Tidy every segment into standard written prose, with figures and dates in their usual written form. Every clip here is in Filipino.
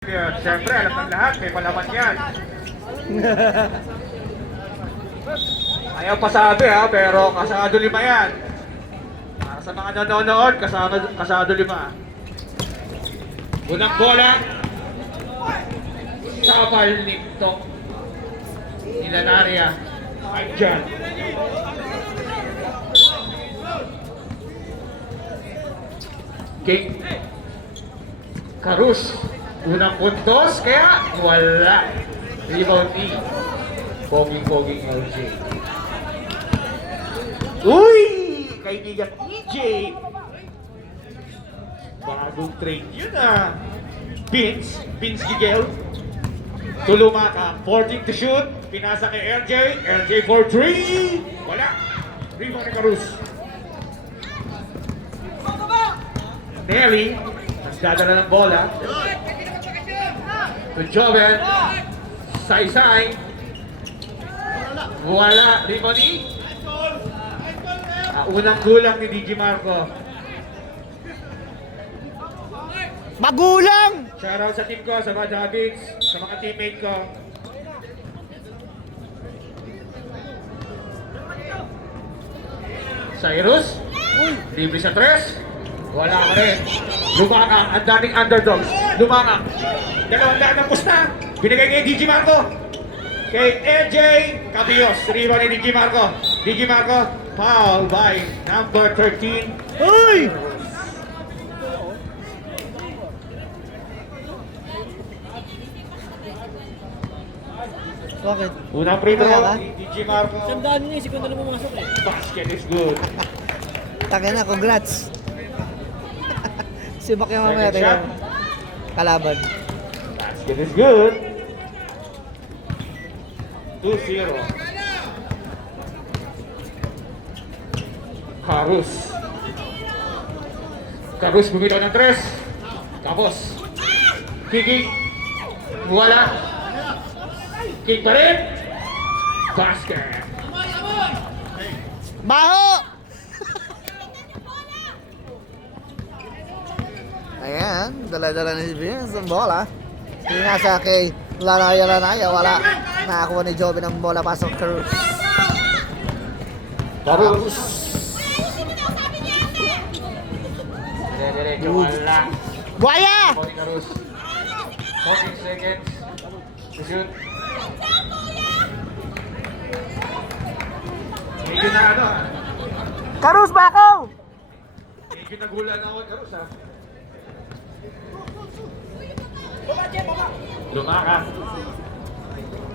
Siyempre, alam ng lahat, may palaman yan. Ayaw pasabi ha, pero kasado 5 yan. Para sa mga nanonood, kasado 5. Unang bola. Sabal nito. Ilanaria. Andyan. King. Karus. Unang puntos, kaya wala. Rebound ni Poging LJ. Uy! Kaibigan EJ! Bagong trade yun ah. Vince Gigel. Tuluma ka, 14 to shoot. Pinasa kay LJ for 3. Wala. Rebound ni Karus. Nelly. Nagdadala ng bola. To Joven. Saysay. Wala. Riboni. Unang gulang ni DJ Marco. Magulang! Shoutout sa team ko, sa mga Davids, sa mga teammate ko. Cyrus. Libre sa 3. Wala ka rin. Lumaka. Ang daming underdogs. Lumaka. 200 ng pusta. Binigay kay DJ Marco. Kay LJ Cabillos. Rebound ni DJ Marco. DJ Marco. Foul by number 13. Uy! Bakit? Unang free throw. Kaya ka? DJ Marco. Sandaan niya, segundo na pumasok eh. Basket is good. Taka na, congrats! Sibak yung mamaya, Second shot. tayo. Kalaban. Basket is good. 2-0. Karus bumitaw ng 3. Tapos kicking. Wala. Kick pa rin. Basket. Baho! Ayan, dala-dala ni Vince ang bola. Hindi nga siya kay Lanaya, wala. Nakakuha ni Joven ang bola pasok Karus. Karus. Dire-diretso wala. Buaya! Pony Karus. 14 seconds. To shoot. Medyo na ano ah. Karus, bakaw! Medyo nagulan ako Karus ah. Lumaka.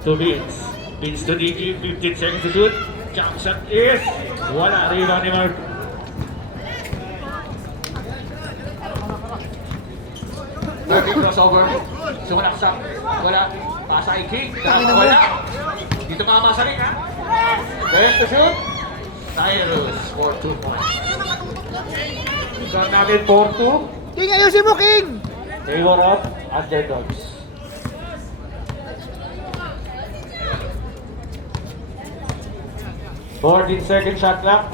To Vince. Vince to DG. 15 seconds to shoot. Jump shot is wala. Rebound ni Mark. Dirty crossover. Sumalak sa wala. Pasa kay King. Wala. Dito mamasa rin ha. Then to shoot. Cyrus for 2 points. Saan natin 4-2. King, ayusin mo, King! Favor of underdogs. Fourteen second shot clock.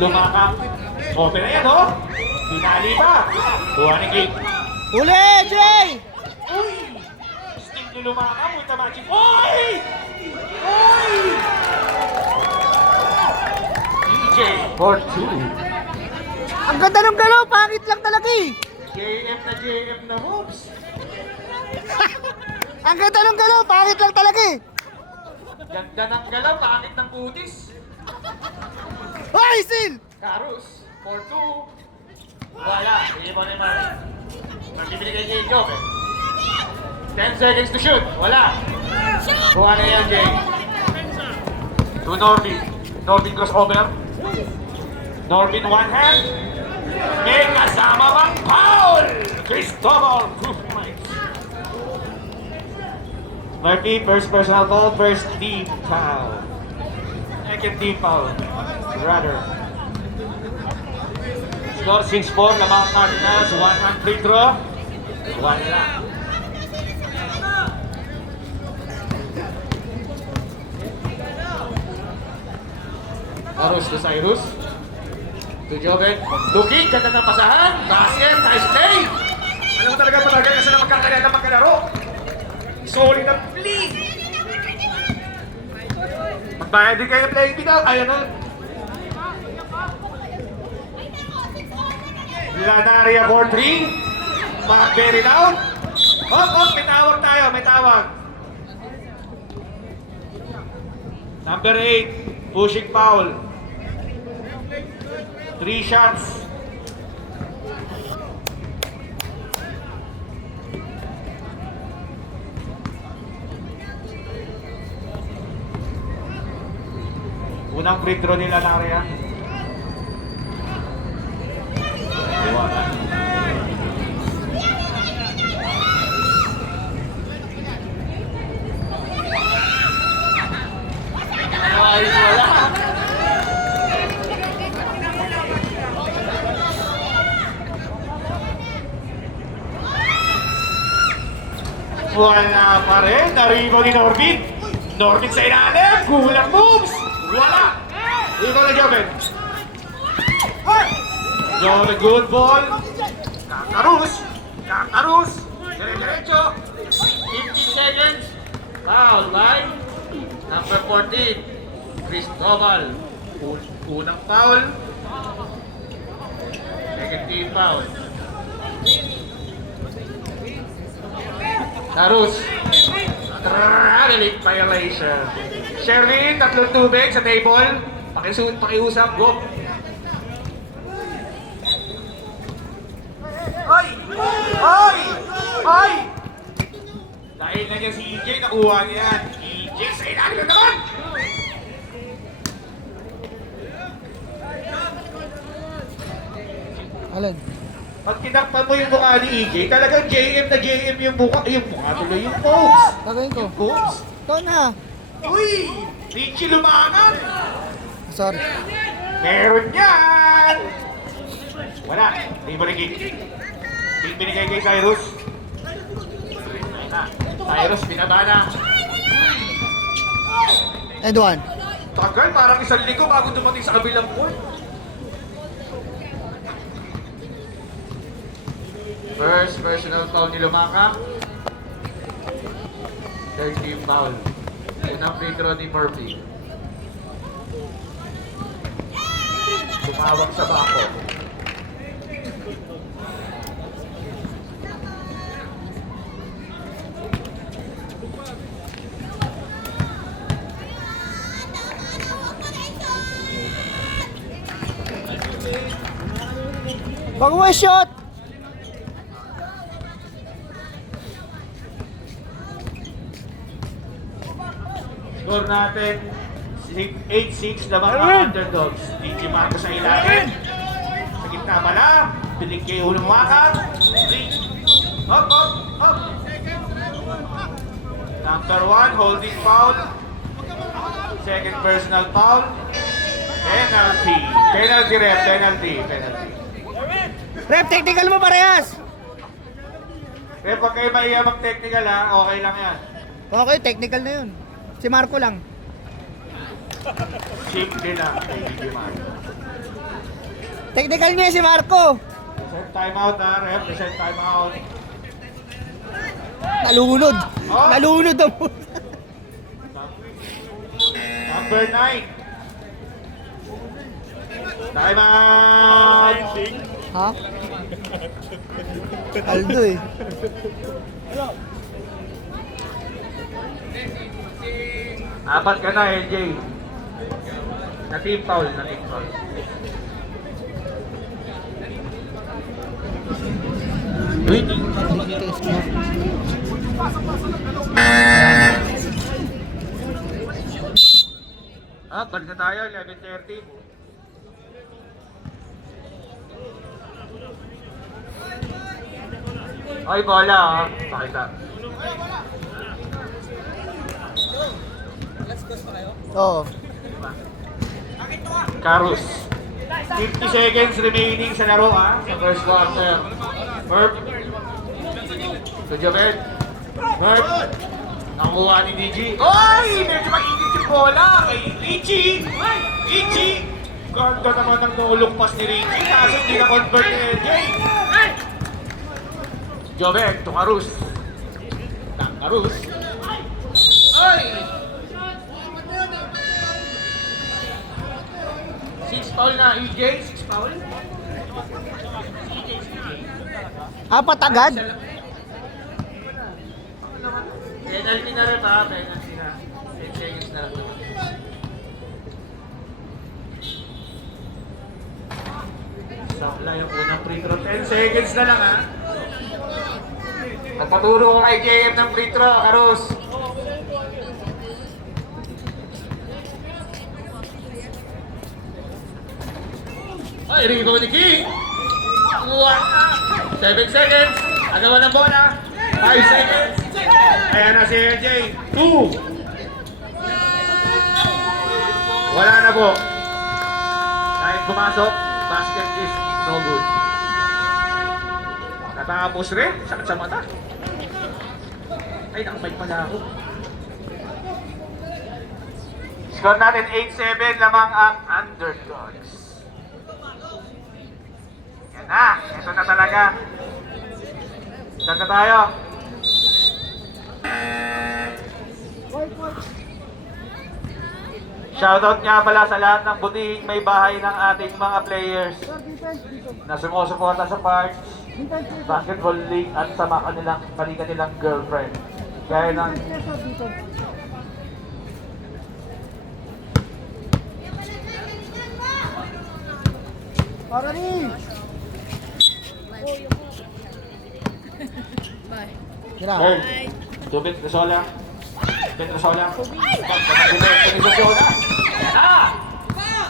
Lumakap. Open na yan, oh! Pinali pa. Kuha ni King. Uli, Jay! Uy! Sting ni Lumakap. Uy, tamachi. Uy! Uy! DJ for 2. Ang ganda ng galaw, pangit lang talaga eh! JM na moves. Ang ganda ng galaw, pangit lang talaga eh! Ganda ng galaw, kakit ng kutis. Hoy, Sin! Karus, for 2. Wala, hindi mo naman. Magbibili kay Jay Job eh. 10 seconds to shoot, wala. Kuha na yan, Jay. To Norbin. Norbin crossover. Norbin one hand. May kasama bang foul! Cristobal, 2 points. Murphy, first personal foul, first team foul. Second team foul, rather. Score 6-4, Lamang Cardinals, 1-1 free throw. 1 lang. Karus to Cyrus. To Joven. Looking, ganda ng pasahan. Basket, nice play. Alam mo talaga matagal na sila magkakilala magkalaro. Solid ang play. Magbayad din kayo ng playing bitaw. Ayan na. Lanaria for 3. Macberry down. Hop, may tawag tayo, may tawag. Number 8, pushing foul. 3 shots. Unang free throw nila Lanaria. Ayos wala. Wala pa rin. Naribo ni Norbit. Norbit sa ilalim. Kulang moves. Wala. Ikaw na Joven. Joven, good ball. Kakarus. Dire-diretso. 15 seconds. Foul line. Number 14. Cristobal. Unang foul. Second team foul. Tarus. Delete violation. Sherlyn, 3 tubig sa table. Pakiusap, go. Ay! Dahil na niya si EJ, nakuha niya yan. EJ, sa ilalim na naman! Alin? Pag tinakpan mo yung mukha ni EJ, talagang JM na JM yung mukha. Yung mukha tuloy yung pose. Gagawin ko. Pose? Ito na. Uy! Richie lumangan! Sorry. Meron yan! Wala. Hindi mo naging. Hindi binigay kay Cyrus. Ayun na. Cyrus, binaba na. And one. Tagal, parang 1 linggo bago dumating sa kabilang court. First personal foul ni Lumaka. Third team foul. Unang free throw ni Murphy. Tumawag sa bako. Bago mo shot! Score natin 8-6 na mga underdogs. DJ Marcos sa ilalim. Sa gitna pala. Pilig kayo lumakan. Hop. Number 1, holding foul. Second personal foul. Penalty. Penalty. Rep, technical mo parehas! Kaya pag kayo mahiya mag-technical ha, okay lang yan. Okay, technical na yun. Si Marco lang. Simple lang kay DJ Marcos. Technical niya si Marco. Reset timeout ha, ref. Reset timeout. Nalunod. Oh. Nalunod ang Number 9. Timeout. Ha? Aldo eh. Apat ka na, LJ. Na team foul. Uy! Balik na tayo, 11:30. Ay, bola ha. Pakita. Oo. Carlos. 50 seconds remaining sa laro ha. Sa first quarter. Merp. To Joven. Merp. Nakuha ni DG. Oy! Medyo mainit yung bola kay Richie. Richie! Ganda naman ng nulong pass ni Richie. Kaso hindi na-convert ni LJ. Joven to Carus. Carus. Ay! 6 foul na EJ. 6 foul. Apat agad? Penalty na rin pa. Penalty na. 10 seconds na lang naman. Sakla yung unang free throw. 10 seconds na lang ha. Nagpaturo ko kay JM ng free throw, Carus. Ay, rebound ni King. 7 seconds. Agawan ng bola. 5 seconds. Ayan na si AJ. 2. Wala na po. Kahit pumasok, basket is no good. Natapos rin. Sakit sa mata. Ay, nakabike pala ako. Score natin 8-7 lamang ang underdogs. Yan na. Ito na talaga. Saan na tayo? Shoutout nga pala sa lahat ng butihing may bahay ng ating mga players na sumusuporta sa Parks Basketball League at sa mga kanilang girlfriend. Gaya ng Para rin! Gira. Girl, Tubit Resola. Tubit Resola. Tubit Resola. Ah!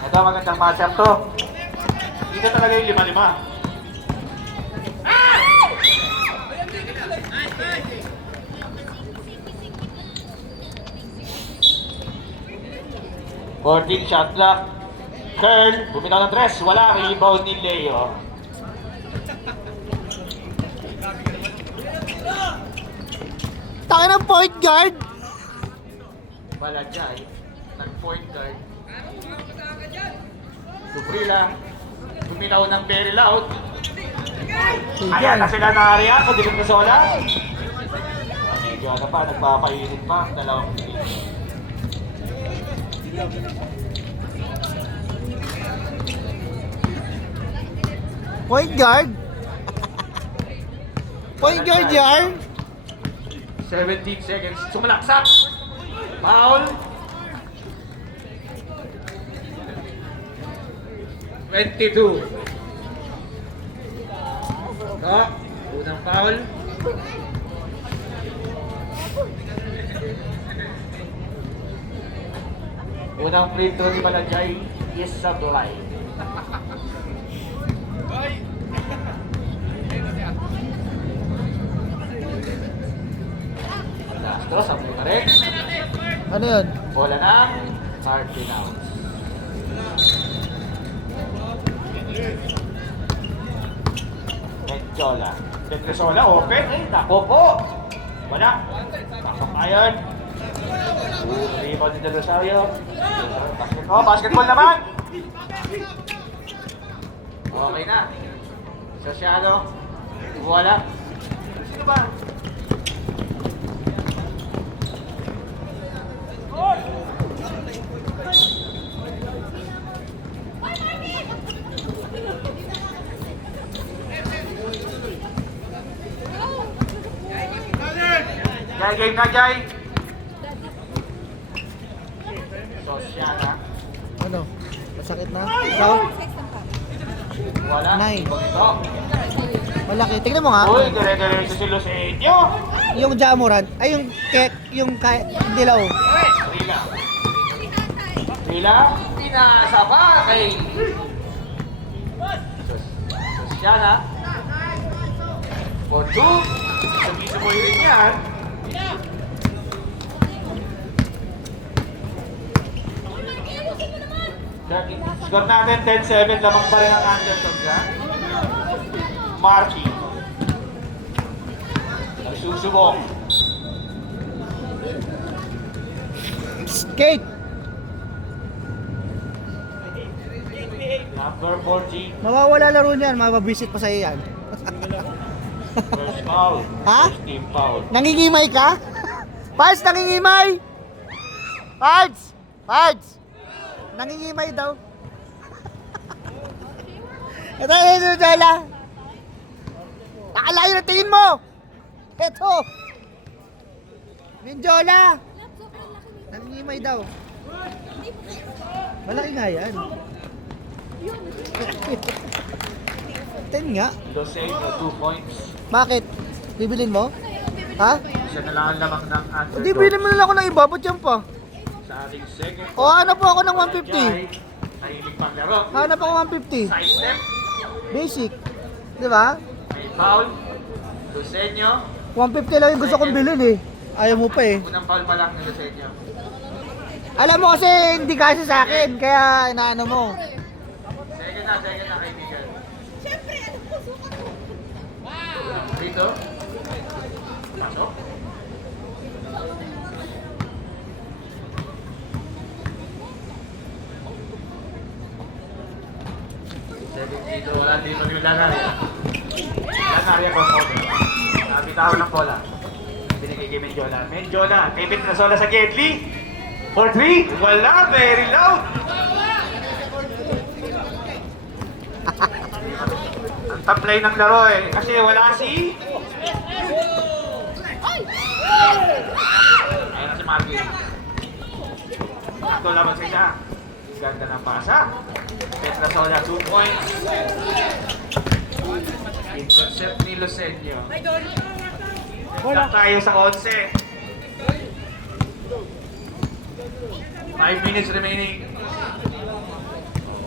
Ito magandang matchup to. Dito talaga yung 5-5. 14 shot clock. Curl, bumitaw ng 3. Wala, rebound ni Leo. Taka ng point guard! Balajay, nag-point guard. Suprila, bumitaw ng very loud. Ayan na sila na area, pagdilim na sola. Medyo ano pa, nagpapainit pa, dalawang team. Point guard? Point guard yan? 17 seconds, sumalaksak. Foul. 22. No, unang foul. Unang free throw ni Balajay is sa tulay. Lastro, sabi ka rin. Ano yun? Bola ng Martinaus. Medjola. Petresola, open. Ay, nako po. Wala. Pasok ayon. Rebound ni Del Rosario. Oh, basketball naman. Okay na. Sosialo. Wala. Sino ba? Jai, game na, Jai. Sosyala. Ano? Masakit na? Ikaw? Wala. Nine. Ito. Malaki. Tingnan mo nga. Uy, dire-diretso si Lucenio. Yung Jamoran. Ay, yung kek. Yung dilaw. Rila. Rila. Pinasa pa kay Sosyala. For 2. Sabi mo rin yan. Score natin 10-7, lamang pa rin ang underdog ha. Marky. Nagsusubok. Skate! Number 4G. Mawawala laro niyan. Mababisit pa sa'yo yan. First foul. Ha? First team foul. Nangingimay ka? Pards, nangingimay! Pards! Pards! Nangingimay daw. Ito yung Jola. Nakalayo na tingin mo! Ito! Minjola! Nangingimay daw. Malaki nga yan. Ten nga. Dosenyo, 2 points. Bakit? Bibilin mo? Ha? Isa na lang ang lamang ng underdog. Hindi, bilhin mo na lang ako ng iba. Ba't yan pa? Sa ating second. O, hanap po ako ng 150. Nahilig pang laro. Hanap ako 150. Side step. Basic. Di ba? May foul. Dosenyo. 150 lang yung gusto kong bilhin eh. Ayaw mo pa eh. Unang foul pa lang ng Dosenyo. Alam mo kasi hindi kasi sa akin, kaya inaano mo. Second na kaibigan. Dito. Pasok. Second dito, wala dito yung Lanaria. Lanaria con over. Nabitawan ng bola. Binigay kay Menjola. Menjola, kay Petrasola sa Gedli. For 3, wala, very loud. Ang taplay ng laro eh, kasi wala si... Ayan na si Marvin. Ito laban sa isa. Ganda ng pasa. Petrasola, 2 points. Intercept ni Lucenio. Lang tayo sa 11. 5 minutes remaining.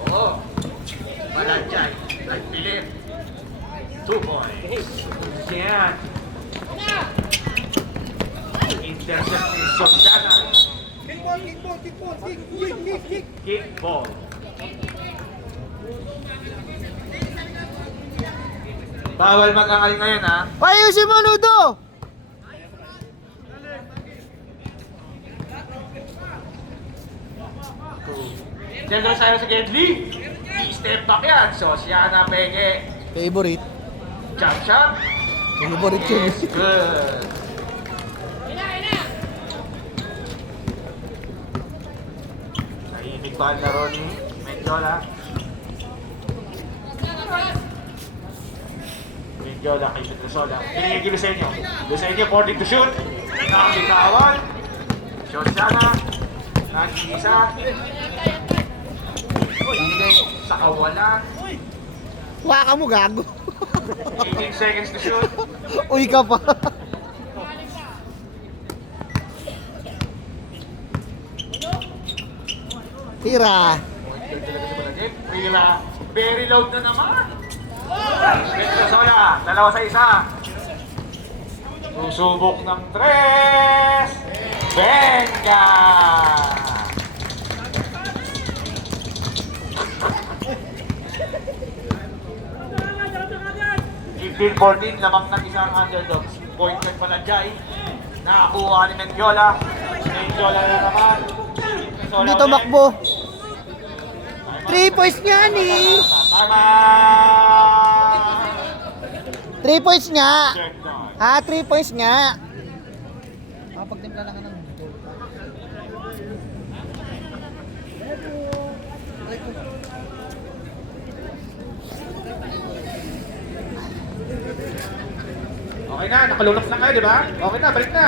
Oo. Malanchay. Nagpilit. 2 points. Yan. Intercept ni Sosdana. Kickball. Bawal mag-akal ngayon ha. Ayusin mo, Nudo! Dendro tayo sa Gedli. Step back yan. Sosiana Peke. Favorite. Jump shot. Favorite yun. Yes, good. Nahimik ba ang laro ni Menjola? Menjola kay Petrasola. Pinigil kay Lucenio. Lucenio 40 to shoot. Nakabitawan. Sosiana. Nag-isa. Pinigay sa kawalan. Waka mo, gago. 18 seconds to shoot. Uy ka pa. Tira. Pila. Very loud na naman. Petrasola, 2-1. Susubok ng 3. Venga! Team 14, lamang ng isang underdogs. Point guard Palanjay. Nakakuha ni Mendiola. Mendiola na naman. Petrasola Hindi ulit. tumakbo. 3 points nga ni. Tama! 3 points nga. Check down. Ha, 3 points nga. Kapagtimpla lang ka ng Okay na, nakalunok na kayo, di ba? Okay na, balik na.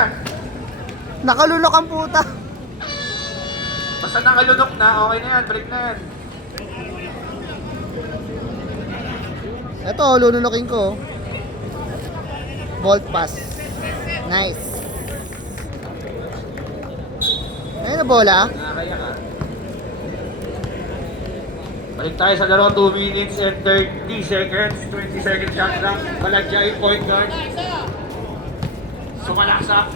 nakalulok ang puta. Basta nakalunok na, okay na yan, balik na yan. Ito, lununokin ko. Vault pass. Nice. Ayun na bola. Nakakaya ka. Balik tayo sa laro, 2 minutes and 30 seconds. 20 seconds countdown. Balagay, point guard. Sumalaksak.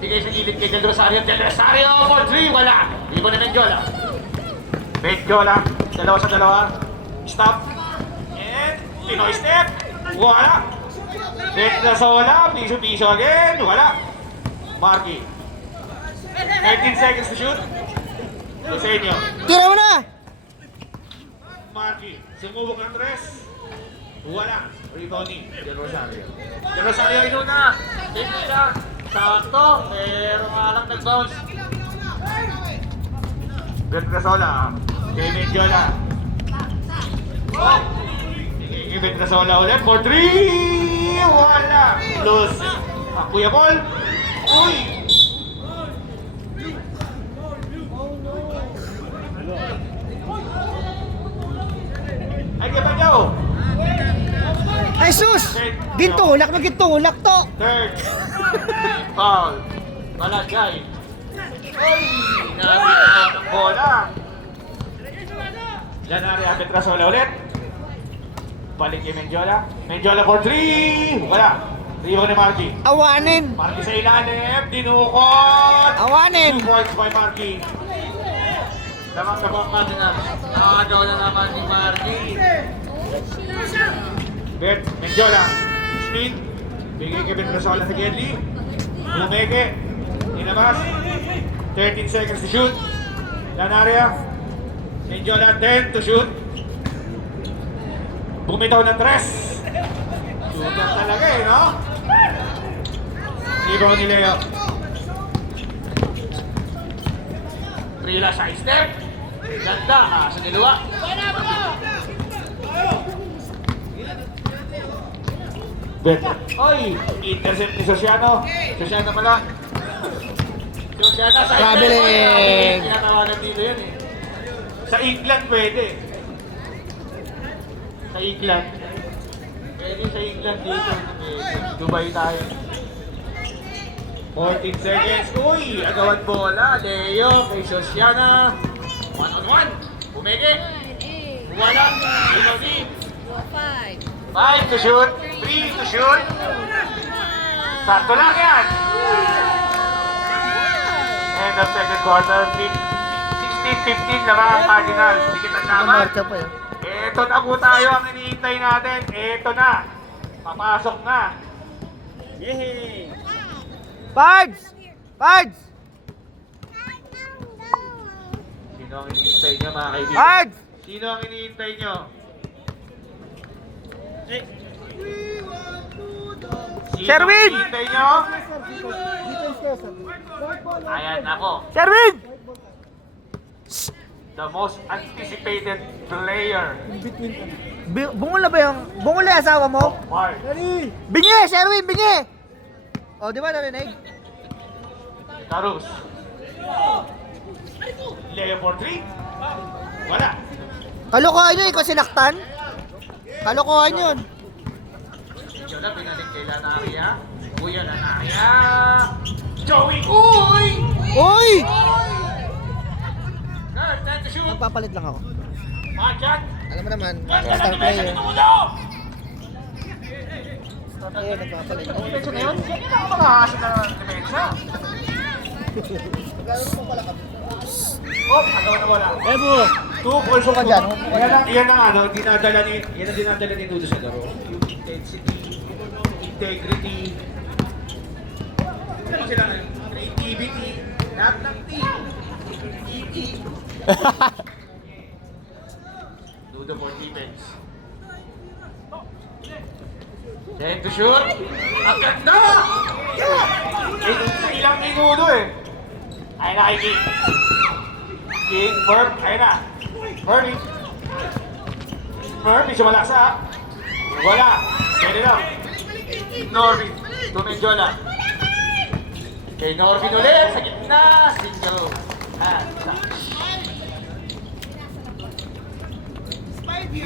Bigay sa gilid kay Del Rosario. Del Rosario for 3, wala. Ibo na Mendiola. Mendiola, 2-2. Stop. And Pinoy step. Wala. Petrasola, piso-piso again. Wala. Marky. 19 seconds to shoot. Lucenio. Tira mo na! Marky. Sumubok ng 3. Wala. Rebound ni Del Rosario. Del Rosario inuna. Take nila. Sakto. Pero nga lang nag-bounce. Bert Grasola. David Jola. Bert Grasola ulit for 3. Wala. Lose. Kuya Paul. Uy. Ay, kaya ba daw? Ay sus! Gintulak na gintulak to! Third. Foul. Malagay. Ay! Nabit ang bola. Lanari ang Petrasola ulit. Balik kay Mendiola. Mendiola for 3. Wala. Rebound ni Marky. Awanin! Marky sa ilalim. Dinukot. Awanin! 2 points by Marky. Lamang na bang natin na. Nakakadaw na naman ni Marky. Bert, Mendiola. Smith. Bigay kay Petrasola sa Gedli. Lumeke. Inabas. 13 seconds to shoot. Lanaria. Mendiola 10 to shoot. Bumitaw ng 3. Shooter talaga eh, no? Ibaw ni Leo. Trila side step. Ganda sa diluwa. Better. Oy! Intercept ni Sosiano. Sosiano pala. Sosiano sa Traveling. Tinatawagan dito yun eh. Sa England pwede. Sa England. Pwede sa England dito. Dubai tayo. 14 seconds. Uy! Agawan bola. Leo kay Sosiana. 1-on-1. Bumeke. Wala. Inodi. 5 to shoot. 3 to shoot. Sakto lang yan. End of second quarter. 16-15 naman ang Cardinals. Dikit ang naman. Marka pa yun. Eto na po tayo ang iniintay natin. Eto na. Papasok na. Yehey! Pards! Pards! Sino ang iniintay nyo mga kaibigan? Pards! Sino ang iniintay nyo? Sino Sherwin! ang iniintay nyo? Ayan ako. Sherwin! The most anticipated player. Bungol na ba yung... Bungol na yung asawa mo? Mark. Bingi! Sherwin! Bingi! O, di ba narinig? Tarus. Leo for 3. Wala. Kalokohan yun, ikaw sinaktan? Kalokohan yun. Yun na, pinalik kay Lanaria. Kuya Lanaria. Joey! Uy! Uy! Guard, time to shoot. Magpapalit lang ako. Machat. Alam mo naman, Guard, star nasa player. depensa ni Tudo. Star player, nagpapalit ako. Depensa na yun? Yan yung mga makakasa na depensa. Oh, agaw na wala. Evo! 2 points ka dyan. Yan ang ano, dinadala ni Nudo sa laro. Yung intensity, integrity. Ano sila na yun? Creativity, lahat ng team. E.E. Nudo for defense. Then to shoot. Ang ganda! Sa ilang minuto eh. Ayun na kay King. King, Burp, ayun na. Murphy. Murphy, sumalaksa. Wala. Pwede lang. Norvin. Tumendiola. Kay Norvin ulit. Sa gitna. Single.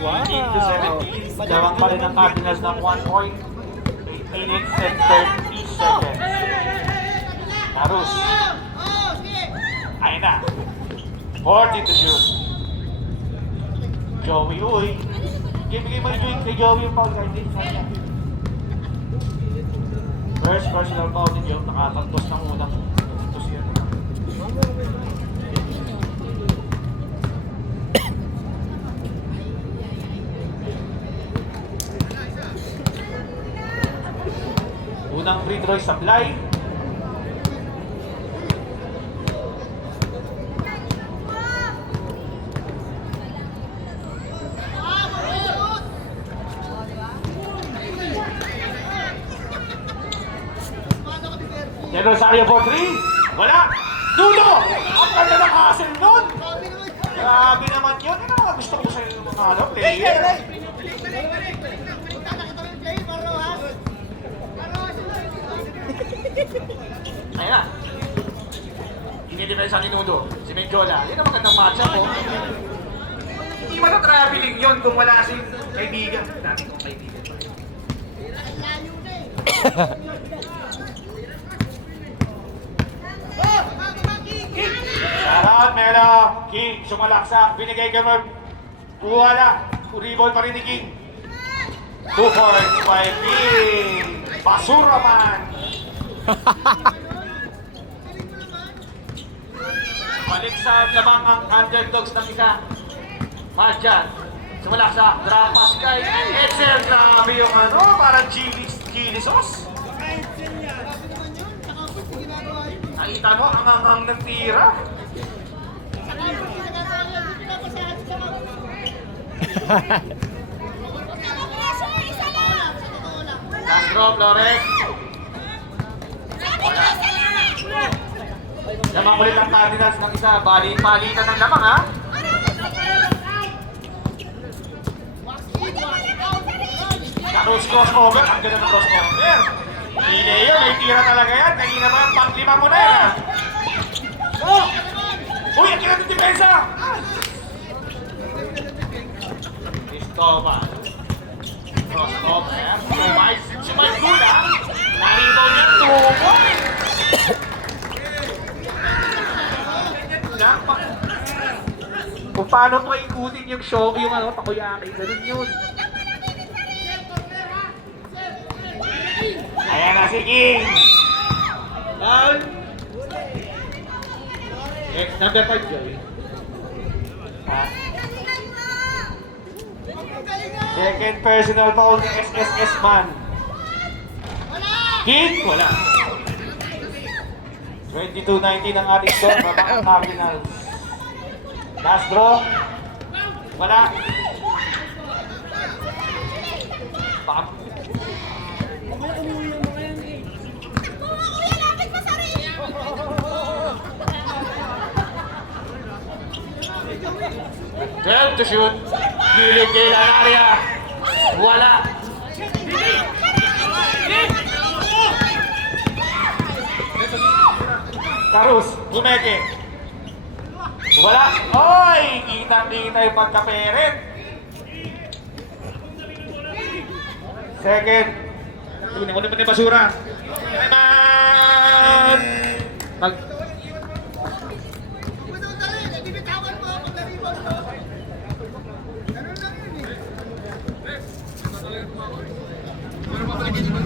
Wow. 18-17. Gawang pa rin ang Cardinals ng 1 point. 8 minutes and 30 seconds. Narus. Ayun na. 40 to shoot. Joey, uy. Bigay mo yung kay Joey yung foul card din. First personal foul ni Joe. Nakatagtos ng unang tos yan. Unang free throw supply. Del Rosario for 3. Wala. Dudo! Ang ganda ng hustle nun! Grabe naman yun. Ano mga gusto ko sa mga ano, player? Ayan na. Inidepensa ni Nudo. Si Menjola. Yan ang magandang matchup po. Hindi mo na traveling yun kung wala si kaibigan. Dati kong kaibigan. Sharon, Melo, King, sumalaksak, binigay ka mo. Wala, rebound pa rin ni King. 2 points by King. Basura man. Balik sa lamang ang underdogs ng isa. Madjan, sumalaksak, drop pass kay Edsel. Grabe yung ano, parang chili sauce. Nakita mo, ang nagtira. Castro, Flores. Lamang ulit ang Cardinals ng isa. Palitan ng lamang, ha? Crossover. Ang ganda ng crossover. Hindi yun, may tira talaga yan. Kanina ba, pang-lima mo na yan, ha? Oh! Uy, ang kira ng depensa! Cristobal. Crossover. Si Mike Lula. Narito niya, 2 points. Kung paano ko ikutin yung show, yung ano, takoyaki, ganun yun. Ayan na si King. Foul. Number 5, Joey. Ha? Second personal foul ng SSS man. King, wala. 22-19 ang ating score, mga Cardinals. Last draw. Wala. Baka. Well, to shoot. Gilid kay Lanaria. Wala. Karus, Lumeke. Wala. Oy! Kita-kita yung pagkaperet. Second. Tunin ko naman yung basura. Naman!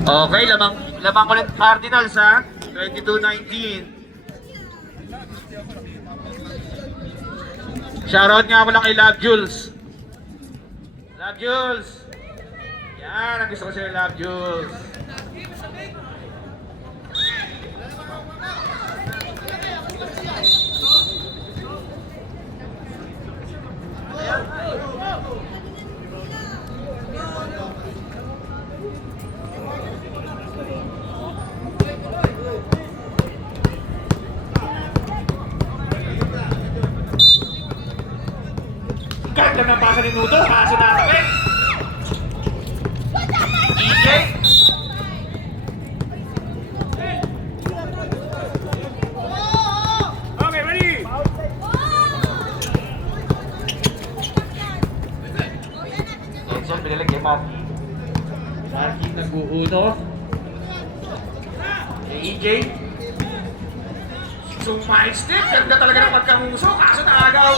Okay, lamang ulit Cardinals, ha? 22-19. Shoutout nga mo lang kay Love Jules. Love Jules. Yan, ang gusto ko sa'yo, Love Jules. Ganda ng pasa ni Nudo, kaso natakit. EJ. Okay, ready? Edson, binilag kay Marky. Marky nag-uuno. Kay EJ. Sumahit stick, ganda talaga ng pagkamuso, kaso naagaw.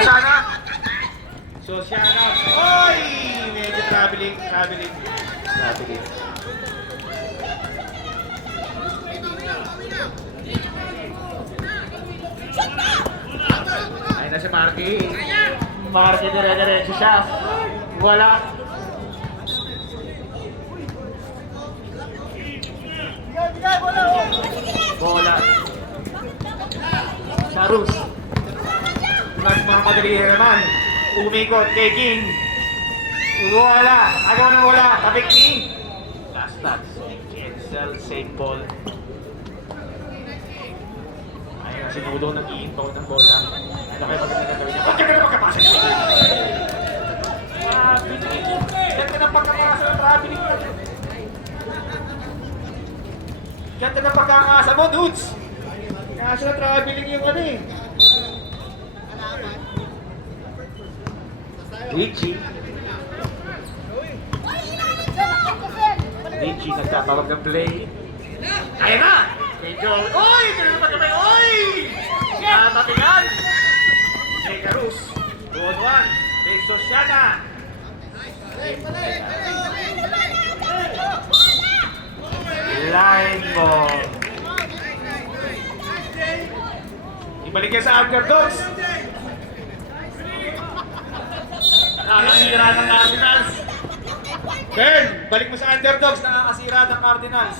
Sana. Sosiana. Oy! Medyo traveling. Ay na si Marky. Marky dire-diretso siya. Wala. Bola. Sarus. Nagmamadali naman. Umikot kay King. Wala. Agaw na wala. Tabik ni. Last touch. Edsel, same ball. Si Nudo nag-i-inbound ng bola. Ano kayo magandang gagawin niya? Ba't ka na magkapasa niya? Traveling. Ganda ng pagkakasa ng traveling. Ganda ng pagkakasa mo, dudes. Kaso na traveling yung ano eh. Richie. Richie nagtatawag ng play. Kaya na! Medyo, oy! Ganun na pagkabay, oy! Matigan! Jay Carus. 2-on-1. Jay Sosiana. Line ball. Ibalik yan sa underdogs. Nakakasira ng Cardinals. Ben, balik mo sa underdogs. Nakakasira ng Cardinals.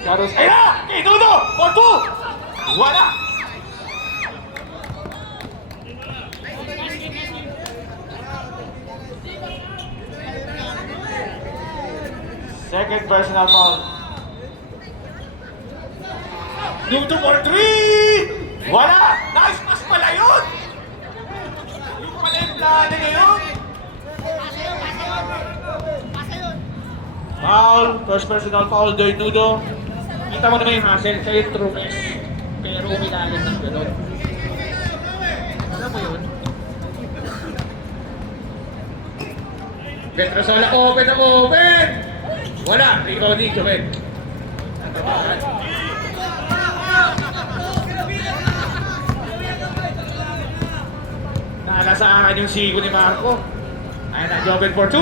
Carlos, ay na! Kay Nudo! For 2! Wala! Second personal foul. Nudo for 3! Wala! Nice pass pala yun! Yung pala yung plano ngayon. Foul, first personal foul, Joy Nudo. Kita mo naman yung hassle, siya yung true best. Pero umilalim ng gano'n. Alam mo yun? Petrosola, open na open! Wala, rebound ni Joven. Natabahan. Nala sa akin yung sigo ni Marco. Ayan na, Joven for 2.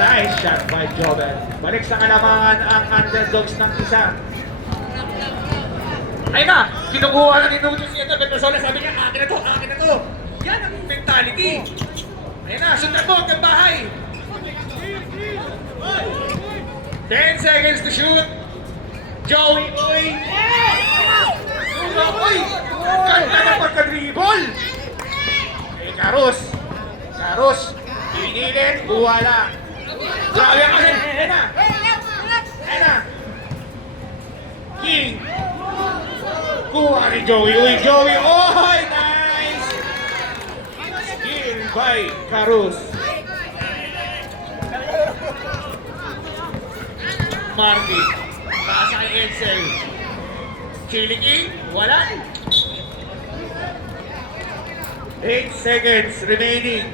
Nice shot by Joven. Balik sa kalamangan ang underdogs ng isa. Ay na! Kinukuha na ni Nudo si Ito Petrosola. Sabi niya, akin na to, akin na to. Yan ang mentality. Ayan na, sundan mo hanggang bahay. 10 seconds to shoot. Joey, oy! Oy! Ganda na pagka-dribble! Eh, Carus. Carus. Pinilit, wala. Grabe ang kasi. Ayan na. Ayan na. King. Kuha ni Joey. Uy, Joey. Oh, nice. Skill by Carus. Marty. Taas kay Edsel. Chili King. Wala. 8 seconds remaining.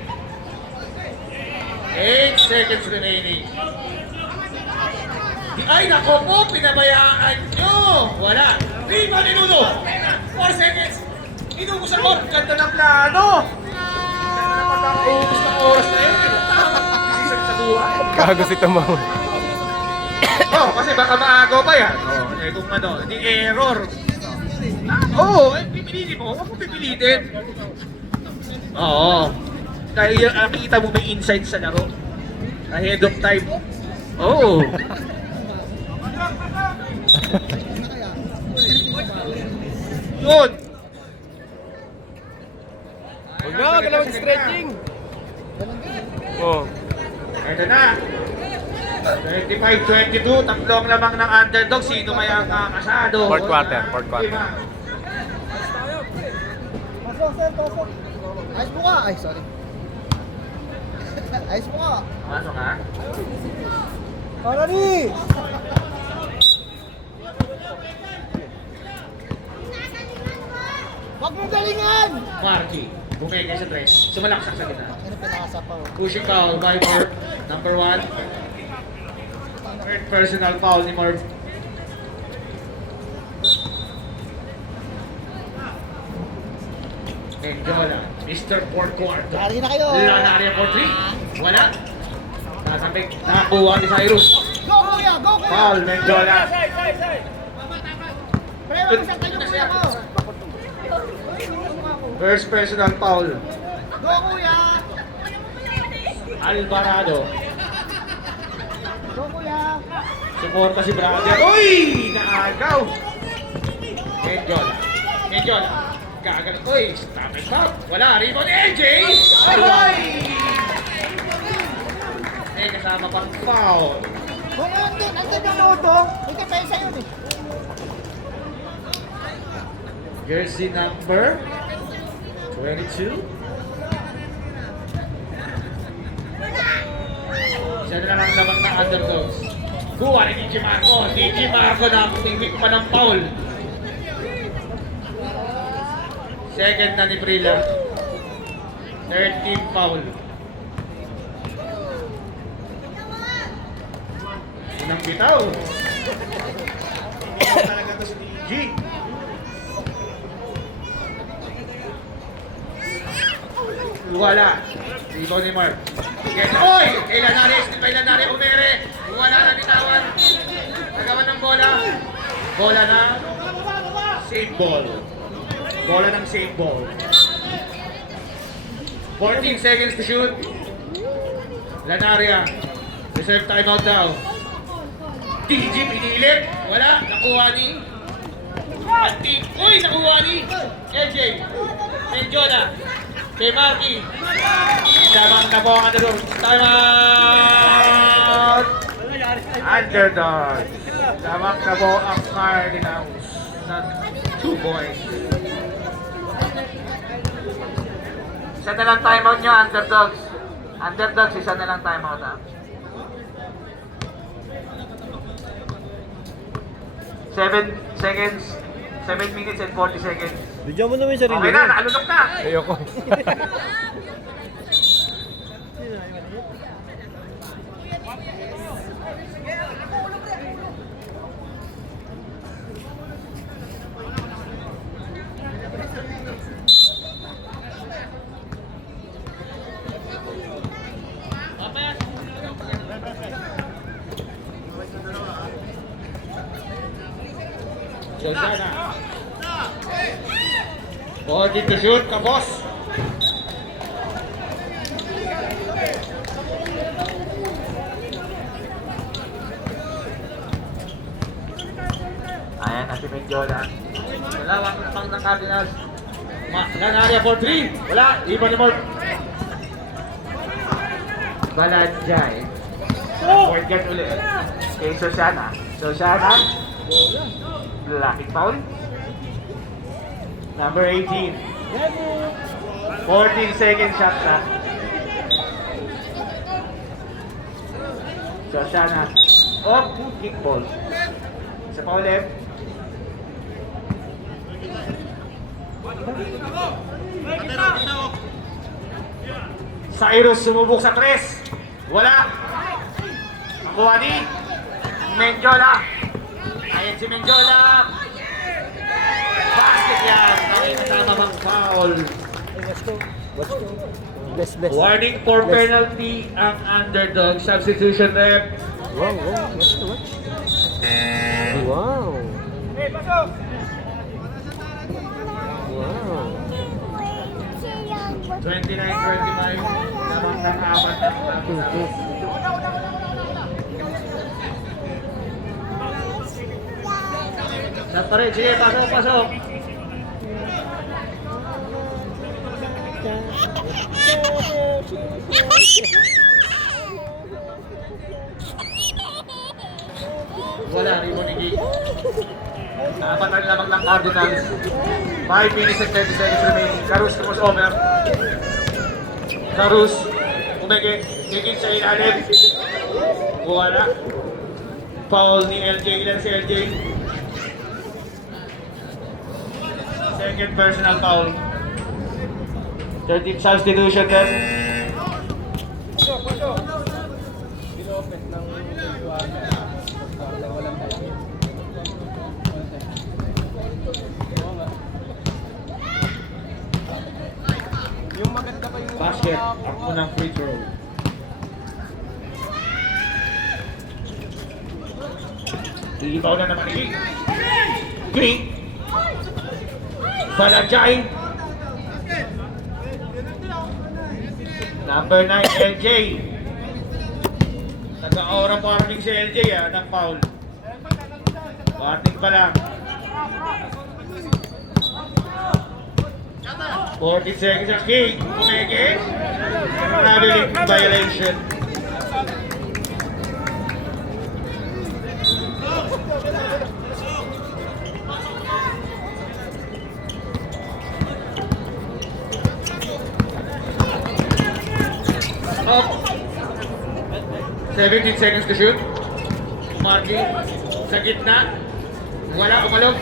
8 seconds remaining. Ay, nako po, pinabayaan nyo. Wala. Rima ni Nudo. 4 seconds. Inuusan mo. Ganda ng plano. Ganda ng pagkakaubos ng oras na yun. Isisag sa buhay. Gago si Tamao. Oh, kasi baka maagaw pa yan. Oh, eh kung ano, di error. Oo, eh, pipilitin mo. Huwag mo pipilitin. Oo. Dahil nakikita mo may insight sa laro. Ahead of time. Oo. Yun. Huwag na, kailangan stretching. Oh. Ito na. 25-22, tatlong lamang ng underdog. Sino may ang kakasado? Fourth quarter, fourth quarter. Diba? Ayos mo ka! Ay, sorry. Ayos mo ka! Pasok ha? Para ni! Huwag mong galingan! Marky, bumigay sa tres. Sumalaksak sa gitna. Ano pinakasapaw? Pushing foul by Marv, number 1. Third personal foul ni Marv. Enjola, Mr. Fourth Quarter. Lari na kayo! Lanaria for 3. Wala. Nasabik, nakakuha ni Cyrus. Go kuya! Go kuya! Foul, Menjola. Pre, wag isang kayo kuya ko! First personal foul. Go kuya! Alvarado. Go kuya! Suporta si brother. Uy! Naagaw! Menjola. Menjola. Kagalit. Uy! Stop and stop. Wala. Rebound ni LJ! Aray! May kasama kasama pang foul. Kung nandun yung auto, hindi pa isa yun eh. Jersey number 22. Siya na lang ang lamang ng underdogs. Buwa ni DJ Marco. DJ Marco na tingwik pa ng foul. Second na ni Brilla. Third team foul. Unang bitaw. Talaga to si DJ. Wala. Rebound ni Mark. Yes. Oy! Kailanari umere. Wala na bitawan. Nagawan ng bola. Bola na. Save ball. Bola ng save ball. 14 seconds to shoot. Lanaria. Reserve timeout daw. DJ pinilit. Wala. Nakuha ni. Antik. Uy! Nakuha ni. LJ. Menjola. Kay Marky. Lamang na po ang underdog. Time out! Underdog. Lamang na po ang Cardinals. Na 2 points. Isa na lang timeout nyo, underdogs. Underdogs, isa na lang timeout ha. 7 seconds. 7 minutes and 40 seconds. Bigyan mo naman yung sarili Okay na, nakalunok na. Ayoko. Josana. Oh, dito shoot ka, boss. Ayan, si Menjola. Wala, wang pang ng Cardinals. Lanaria for 3. Wala, iba ni Mark. Balanjay. Point guard ulit. Kay Josana. Josana. Blocking foul. Number 18. 14 second shot clock. Josana. Oh, kick ball. Isa pa ulit. Cyrus sumubok sa 3. Wala. Makuha ni Menjola. Ayan si Menjola. Basket yan. Ay, kasama bang foul. Best. Warning for penalty ang underdog. Substitution rep. Wow. 29-25. Naman ng apat ng underdog. Sa pa rin. Sige, pasok. Wala, Rimo ni Gig. Apat na lamang ng Cardinals. 5 minutes and 30 seconds remaining. Karus tumus over. Karus. Umege. Giging sa ilalim. Wala. Foul ni LJ. Ilan si LJ? Second personal foul. 13 substitution then. Basket, ako ng free throw. Iibaw na naman ni Green. Balanjay. Number 9, LJ. Nag-aura warning si LJ ng foul. Warning pa lang. 40 seconds ang king. Kumeke. Traveling violation. Up. 17 seconds to shoot. Marky. Sa gitna. Wala, umalog.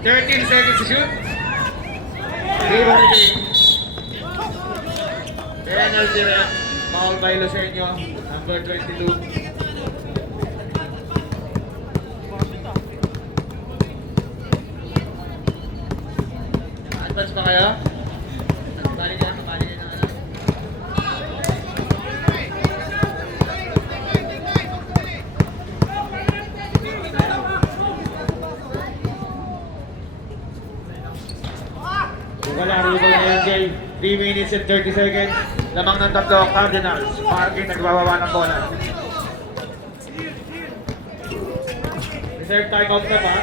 13 seconds to shoot. Rebound ni Jay. Penalty ref. Foul by Lucenio. Number 22. Advance pa kayo? Balik yan ng ano. Wala, rebound na yan, Jay. 3 minutes and 30 seconds. Lamang ng tatlo, Cardinals. Marky nagbababa ng bola. Reserve timeout na pa.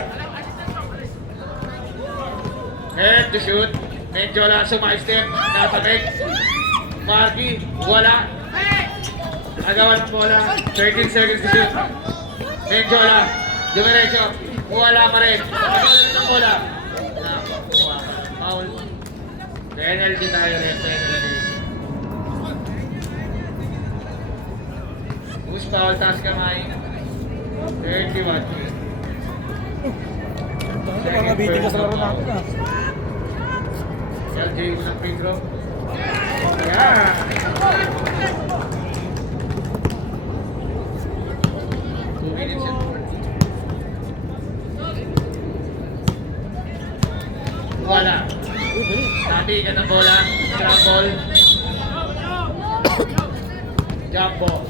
Head to shoot. Menjola sumay-step. Natamig. Marky, wala. Agawan ng bola. 13 seconds to shoot. Menjola. Dumiretso. Wala pa rin. Agawan ng bola. Foul. Penalty tayo rin. Penalty. Push foul. Taas kamay. 31. Mga biting ka sa laro natin ah. LJ ng free throw. Yeah! Two minutes and 40. Wala. Tati ka ng bola. Jump ball. Jump ball.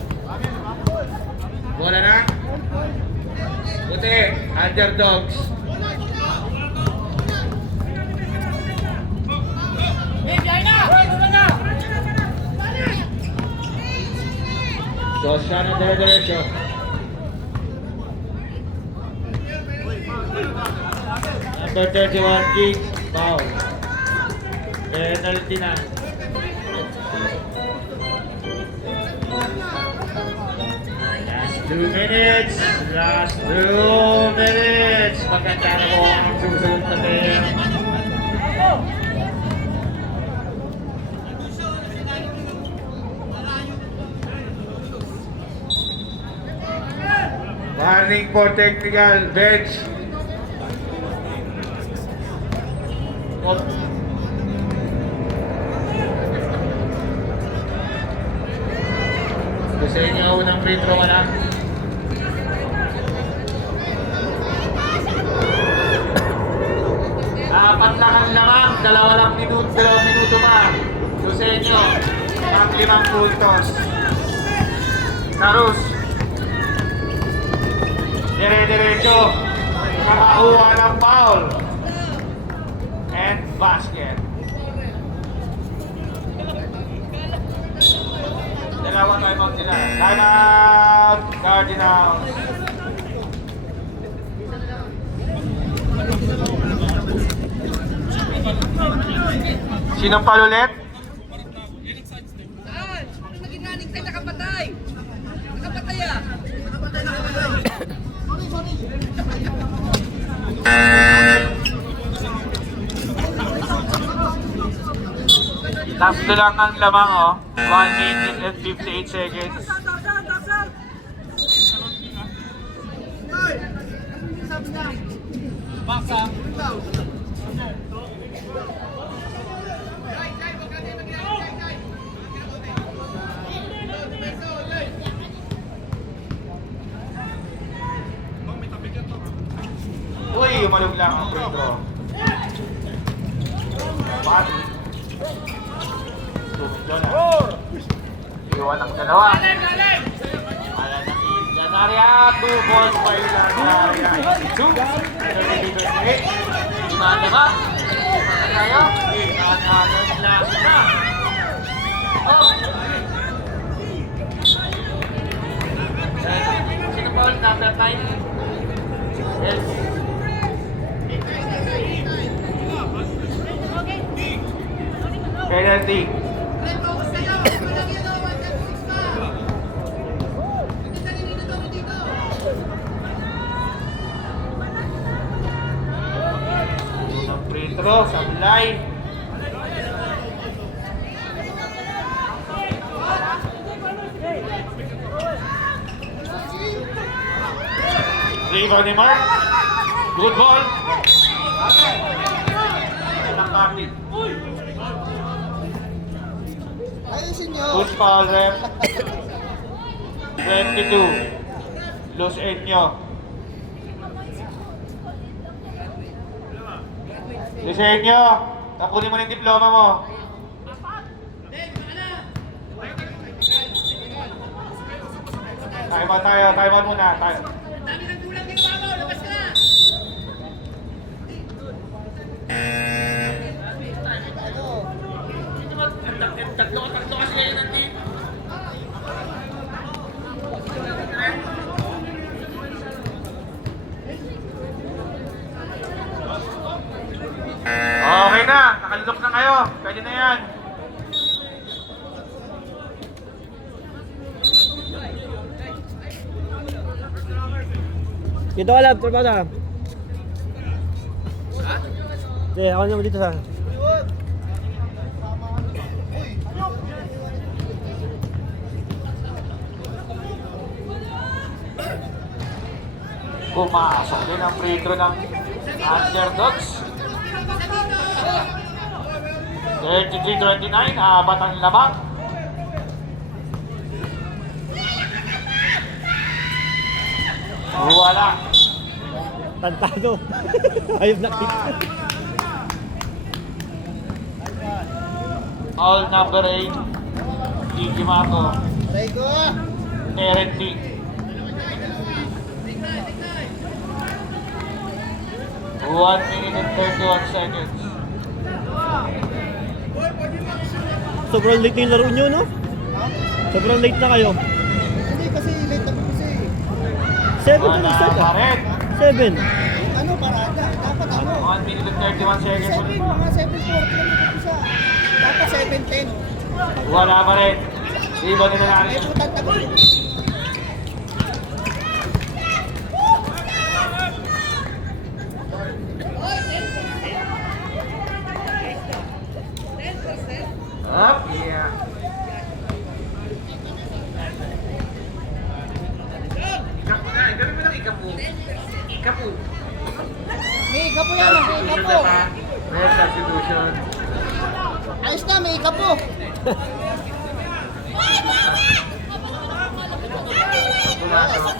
Bola na. Puti. Underdogs. Josiano de derecho. Number 31, kick, foul. Penalty na. Last 2 minutes. Last 2 minutes. Maganda na po ang susunod na game. Warning for technical bench. Gusto niyo unang free throw wala? Apat lang ang lamang, dalawang minuto pa. Gusto niyo ang 5 puntos. Carus. Dire-diretso, nakakuha ng foul. And basket. Dalawa timeout sila. Timeout, Cardinals. Sinong foul ulit? Nakapatay! Nakapatay ah! Last lang ang lamang oh. 1 minute and 58 seconds. Uy, umalog lang ang free throw. Bati. Iwan ang dalawa. Ayan na si Lanaria. 2 balls by Lanaria. 2. Dimana ba? Dimana tayo? Dimana last na. Oh! Sino pa ulit number 9? Yes. Penalty. Free throw, sablay. Rebound ni Mark. Good ball. Ilang kapit. Ayusin nyo. Good foul, ref. 22. Los Enyo. Lisenyo, tapunin mo na yung diploma mo. Time out muna. Tatlo kasi ngayon ng team. Okay na, nakalunok na kayo. Pwede na yan. Dito ka lang, trabaho na. Hindi, ako naman dito sa... Pumasok din ang free throw ng Underdogs. 33-29, abat ang lamang. Wala. Tantado. Ayun na kita. All number 8. Gigi Mato. Rego. Eren T. One minute and 31 seconds. Sobrang late na yung laro nyo, no? Sobrang late na kayo. Hindi kasi late na kasi. 7 na Wala nag-start pa ah. rin. 7. Ano parada? Dapat ano? 1 minute and 31 seconds. 7, mga 7-4 isa. Dapat 7-10. Wala pa rin. Iba nila na May putang tagal. Up, yeah. Ikapu na, gawin mo ng ikapu. Ikapu. May ikapo yan, may ikapo. May substitution. Ayos na, may ikapo. Pumasok.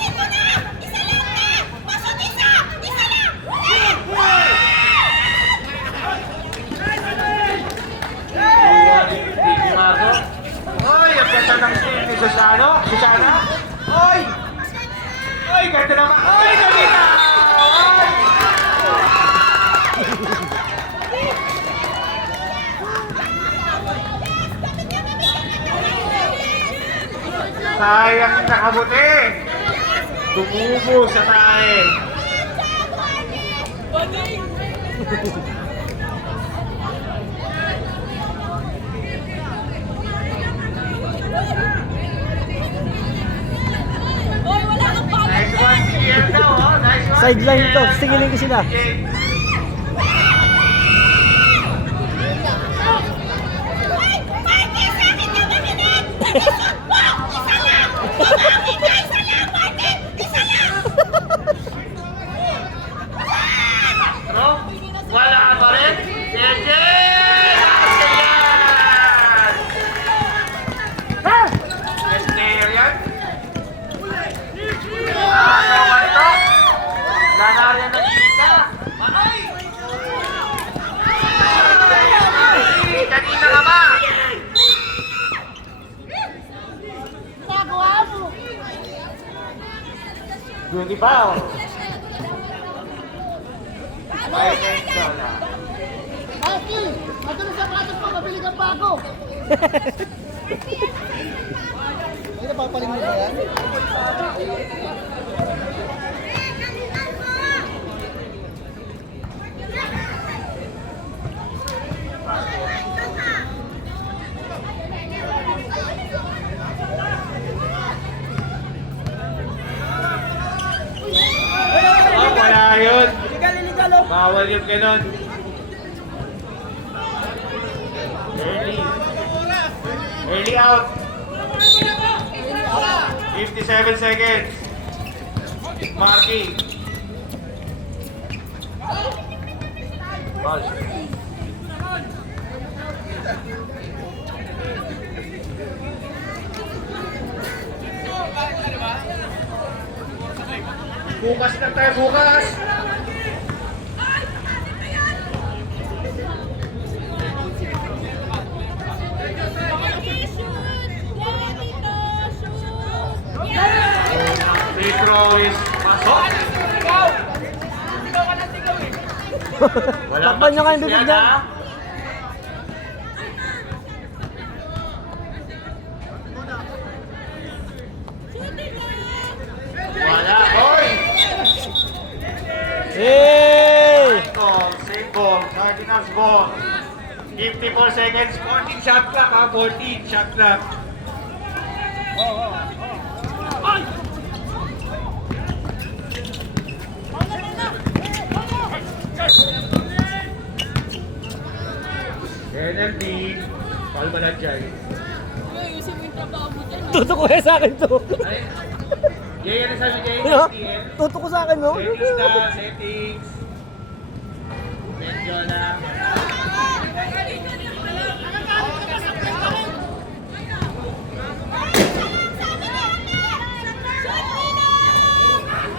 Gigi Mato. Oy, ang ganda ng team ni Susano. Susana. Oy! Oy, ganda naman. Oy, ganita! Oy! Sayang nakabuti. Tumubo sa tae. Nice one, PL daw, oh. Nice one, Sideline PL. to. Singilin ko sila. Wala pa rin. JJ! Yes, player yan. Ano ba ito? Lanaryan ng isa. Ay! Kanina ka ba? Duty foul. Mikey, matuloy sa patos mo, mabili ng bago. May napapaling mo ba yan? Oh, wala yun. Bawal yung ganon. Early out. 57 seconds. Marky. Foul. Bukas lang tayo, bukas! Free throw is pasok. Walang Takpan nyo kayong bibig yan, dyan. ha? Wala. Oy! Hey! Ball, same ball. Cardinals ball. 54 seconds. 14 shot clock, ha? 14 shot clock. NLD. Paul Balanjay. Tutok ko sa akin to. Ay, Jay, ano sabi Jay? Ano? STL? Tutok ko sa akin, no? Settings na, settings. Medyo na.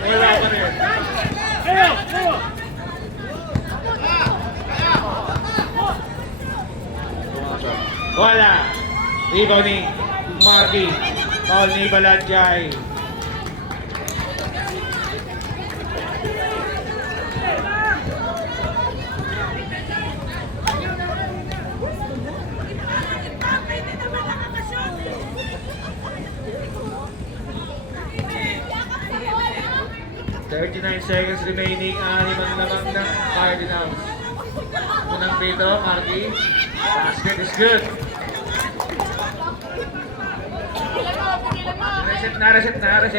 Wala pa rin. Wala. Rebound ni Marky. Foul ni Balanjay. $39 seconds remaining. Anim ang lamang ng Cardinals. Unang dito, Marky. Basket is good. Reset.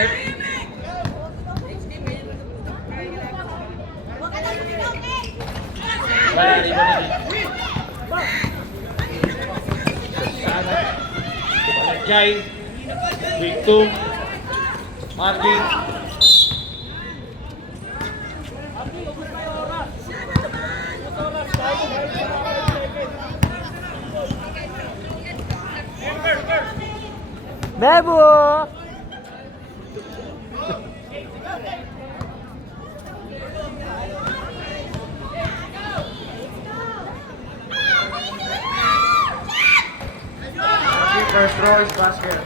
Wala rin ba Sasana. Balanjay. Week 2. Marky. Bebo! First throw is basket.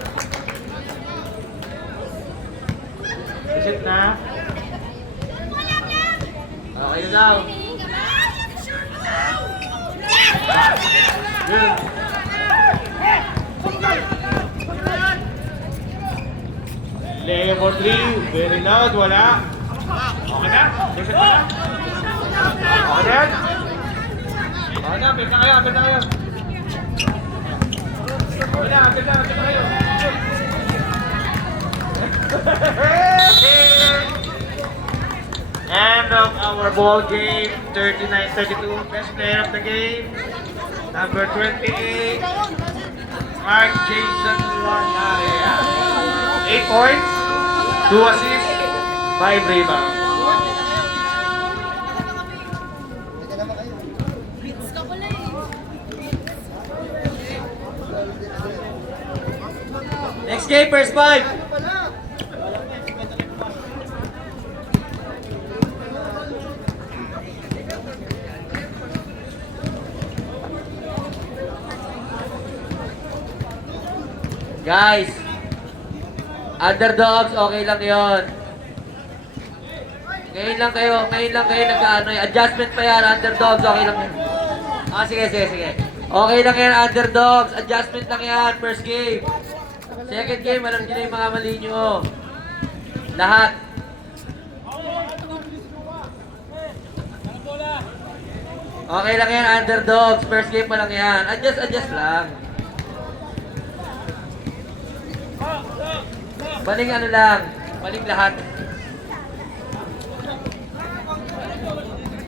Reset na. Okay na daw. Good. Leo for 3. Very loud. Wala. Okay na. Reset na. Okay na yan. Okay na. Apit na kayo. Okay na. Apit na kayo. End of our ball game, 39-32. Best player of the game, number 28, Mark Jason Larnaria. 8 points, 2 assists, 5 rebounds. Next game, first 5. Guys, underdogs, okay lang yon. Ngayon lang kayo nag-ano, adjustment pa yan, underdogs, okay lang yan. Sige. Okay lang yan, underdogs, adjustment lang yan, first game. Second game, alam nyo na yung mga mali nyo. Lahat. Okay lang yan, underdogs, first game pa lang yan. Adjust lang. Maling ano lang, maling lahat.